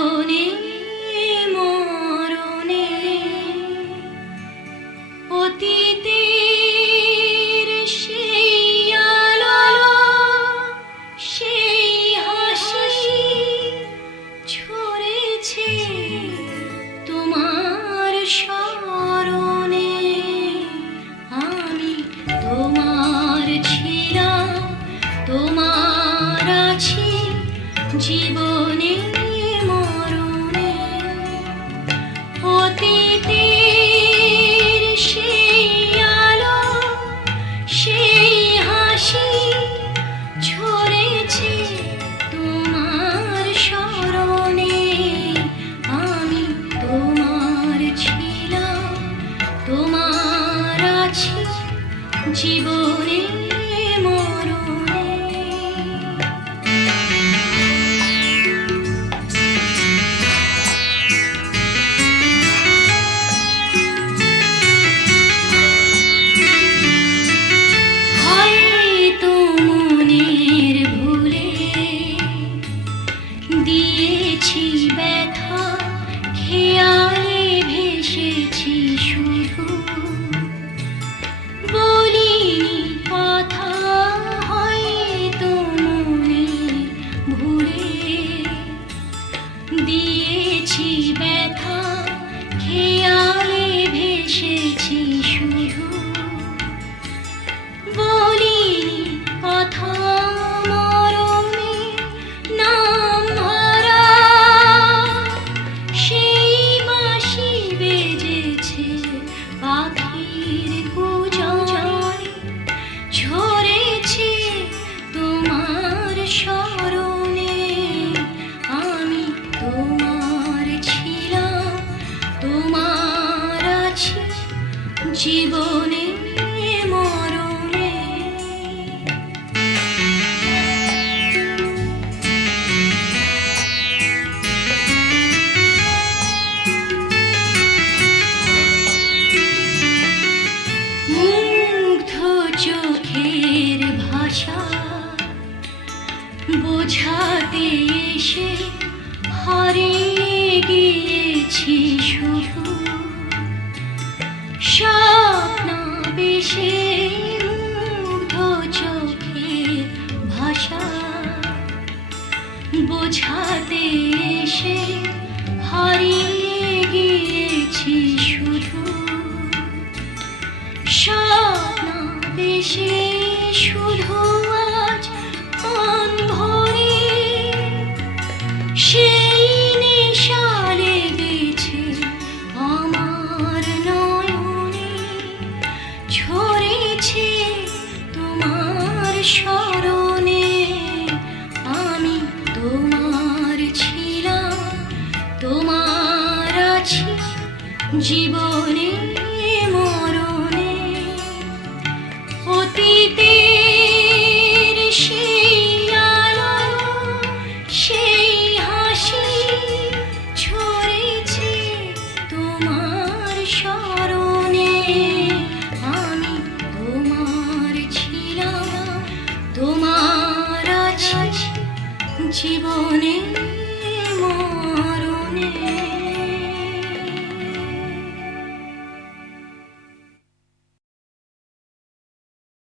জীবনে মরণে অতীতের সেই আলো সেই হাসি ঝরেছে তোমার স্মরণে। আমি তোমার ছিলাম, তোমার আছি জীবনে মরণে। অতীতের সেই আলো সেই হাসি ঝরেছে তোমার স্মরণে। আমি তোমার ছিলাম, তোমার আছি জীবনে মরণে। হয়তো মনের ভুলে দিয়েছি ব্যথা, খেয়ালে ভেসেছি শুধু, বলিনি কথা। হয়তো মনের ভুলে দিয়েছি ব্যথা, খেয়ালে ভেসেছি শুধু, বলিনি কথা। মরণে নাম হারা সেই বাঁশি বেজেছে পাখির কুজনে, ঝরেছে তোমার স্মরণে। আমি তোমার ছিলাম, তোমার আছি জীবনে মরণে। মুগ্ধ চোখের ভাষা বোঝাতে এসে হারিয়ে গিয়েছি শুধু, স্বপ্নাবেশে মুগ্ধ চোখের ভাষা বোঝাতে এসে হারিয়ে গিয়েছি শুধু, স্বপ্নাবেশে শুধু আজ মন ভরে সেই নেশা লেগেছে আমার নয়নে, ঝরেছে তোমার স্মরণে। আমি তোমার ছিলাম, তোমার আছি জীবনে মরণে। অতীতে